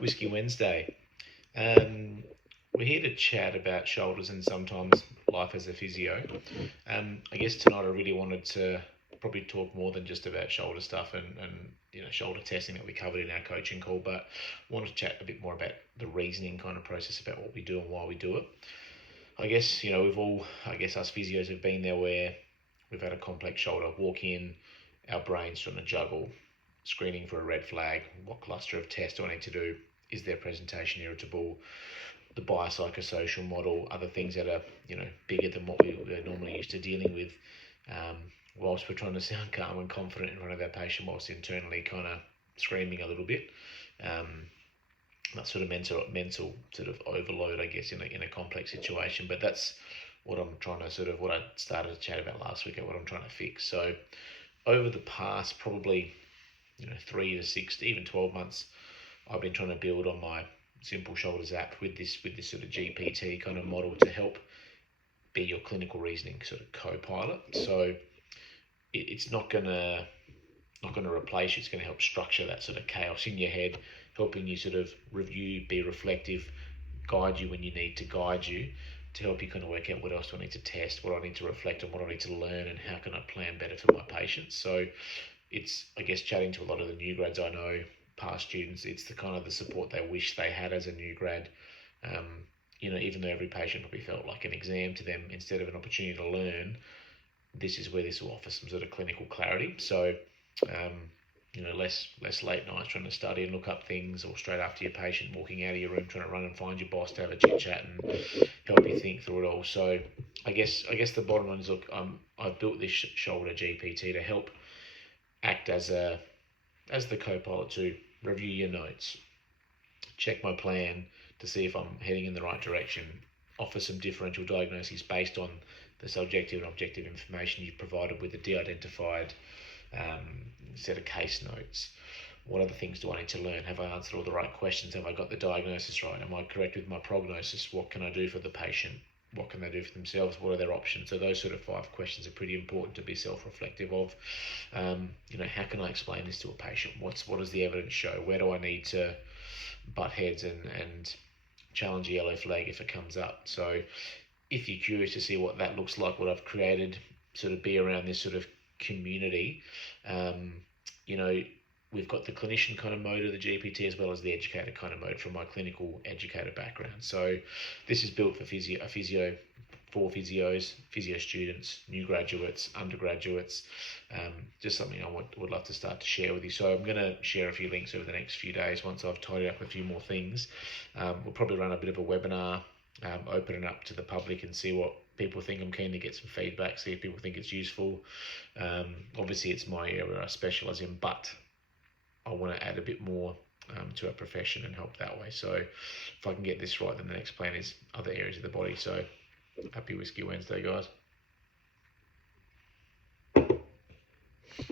Whisky Wednesday. We're here to chat about shoulders and sometimes life as a physio. I guess tonight I really wanted to probably talk more than just about shoulder stuff and shoulder testing that we covered in our coaching call, but wanted to chat a bit more about the reasoning kind of process about what we do and why we do it. I guess, us physios have been there where we've had a complex shoulder, walk in, our brains trying to juggle, screening for a red flag, what cluster of tests do I need to do, is their presentation irritable, the psychosocial model, other things that are, bigger than what we're normally used to dealing with, whilst we're trying to sound calm and confident in front of our patient whilst internally kind of screaming a little bit. That sort of mental sort of overload, I guess, in a complex situation. But that's what I'm trying to what I started to chat about last week, and what I'm trying to fix. So over the past probably 3 to 6 to even 12 months, I've been trying to build on my Simple Shoulders app with this sort of GPT kind of model to help be your clinical reasoning sort of co-pilot. So it's not gonna replace you. It's going to help structure that sort of chaos in your head, helping you sort of review, be reflective, guide you when you need to guide you, to help you kind of work out what else do I need to test, what I need to reflect on, what I need to learn, and how can I plan better for my patients. So it's, I guess, chatting to a lot of the new grads I know, past students, it's the kind of the support they wish they had as a new grad. Even though every patient probably felt like an exam to them instead of an opportunity to learn, this is where this will offer some sort of clinical clarity. So less late nights trying to study and look up things, or straight after your patient walking out of your room trying to run and find your boss to have a chit chat and help you think through it all. So I guess the bottom line is, look, I've built this shoulder GPT to help act as the co-pilot, to review your notes, check my plan to see if I'm heading in the right direction, offer some differential diagnoses based on the subjective and objective information you've provided with the de-identified set of case notes. What other things do I need to learn? Have I answered all the right questions? Have I got the diagnosis right? Am I correct with my prognosis? What can I do for the patient? What can they do for themselves? What are their options? So those sort of 5 questions are pretty important to be self-reflective of. How can I explain this to a patient? What does the evidence show? Where do I need to butt heads and challenge a yellow flag if it comes up? So if you're curious to see what that looks like, what I've created, sort of be around this sort of community, we've got the clinician kind of mode of the GPT as well as the educator kind of mode from my clinical educator background. So this is built for physio, for physios, physio students, new graduates, undergraduates, just something I would love to start to share with you. So I'm going to share a few links over the next few days once I've tidied up a few more things. We'll probably run a bit of a webinar, open it up to the public and see what people think. I'm keen to get some feedback, see if people think it's useful. Obviously it's my area I specialise in, but I want to add a bit more to our profession and help that way. So if I can get this right, then the next plan is other areas of the body. So happy Whisky Wednesday, guys.